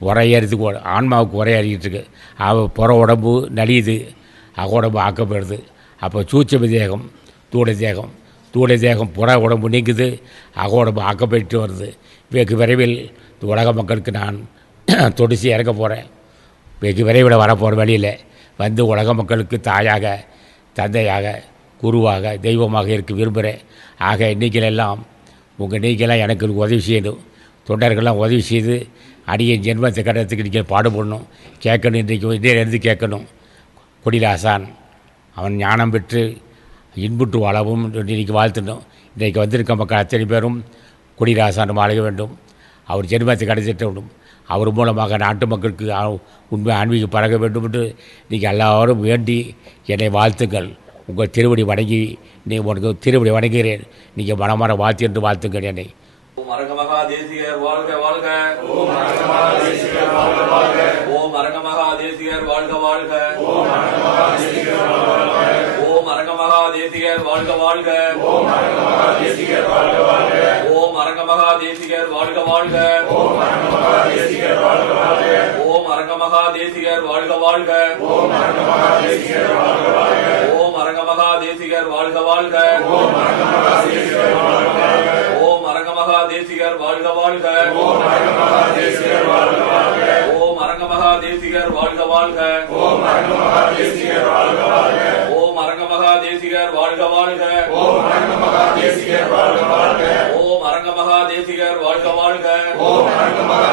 உரையறதுக்கு ஆன்மாவுக்கு உரையறிக்கிட்டு இருக்கு. புற உடம்பு நலியுது, அகோடம்பு ஆக்கப்படுது. அப்போ சூட்சும தேகம் தூள தேகம், தூள தேகம் புற உடம்பு நீங்குது, அகோடம்பு ஆக்கப்பட்டு வருது. வெகு விரைவில் உலக மக்களுக்கு நான் தொடிசி இறக்க போகிறேன். வெகு விரைவில் வரப்போகிற வழியில் வந்து உலக மக்களுக்கு தாயாக, தந்தையாக, குருவாக, தெய்வமாக இருக்க விரும்புகிறேன். ஆக நீங்களெல்லாம் நீங்களாம் எனக்கு உதவி செய்யணும். தொண்டர்கள்லாம் உதவி செய்து அடியின் ஜென்மத்தை கடத்துக்கு நீங்கள் பாடுபடணும், கேட்கணும். இன்றைக்கு கேட்கணும். கொடிலாசான் அவன் ஞானம் பெற்று இன்புற்று வாழவும் இன்றைக்கி வாழ்த்தணும். இன்றைக்கு வந்திருக்க மக்கள் அத்தனை பேரும் கொடிலாசான் வாழ வேண்டும். அவர் ஜென்மத்தை கிடைத்திட்ட வேண்டும். அவர் மூலமாக நாட்டு மக்களுக்கு உண்மை ஆன்மீக பழக வேண்டும் என்று நீங்கள் எல்லாரும் வேண்டி என்னை வாழ்த்துங்கள். உங்கள் திருவடி வணங்கி உனக்கு திருவடி வணங்குகிறேன். நீங்கள் மனமார வாழ்த்து என்று வாழ்த்துங்கள் என்னை. ஓம் அரங்கமகா தேசிகர் வாழ்க வாழ்க. ஓம் அரங்கமகா தேசிகர் வாழ்க வாழ்க. ஓம் அரங்கமகா தேசிகர் வாழ்க வாழ்க. ஓம் அரங்கமகா தேசிகர் வாழ்க வாழ்க. ஓம் அரங்கமகா தேசிகர் வாழ்க வாழ்க. ஓம் அரங்கமகா தேசிகர் வாழ்க வாழ்க. ஓம் அரங்கமகா தேசிகர் வாழ்க வாழ்க. ஓம் அரங்கமகா தேசிகர் வாழ்க வாழ்க. ஓம் அரங்கமகா தேசிகர் வாழ்க வாழ்க. ஓம் அரங்கமகா தேசிகர் வாழ்க வாழ்க. ஓம் அரங்கமகா தேசிகர் வாழ்க வாழ்க. ஓம் அரங்கமகா தேசிகர் வாழ்க வாழ்க. ஓம் அரங்கமகா தேசிகர் வாழ்க வாழ்க. ஓம் அரங்கமகா தேசிகர் வாழ்க வாழ்க. ஓம் அரங்கமகா தேசிகர் வாழ்க வாழ்க. ஓம் அரங்கமகா தேசிகர் வாழ்க வாழ்க. ஓம் அரங்கமகா தேசிகர் வாழ்க வாழ்க. ஓம் அரங்கமகா தேசிகர் வாழ்க வாழ்க. ஓம் அரங்கமகா தேசிகர் வாழ்க வாழ்க. ஓம் அரங்கமகா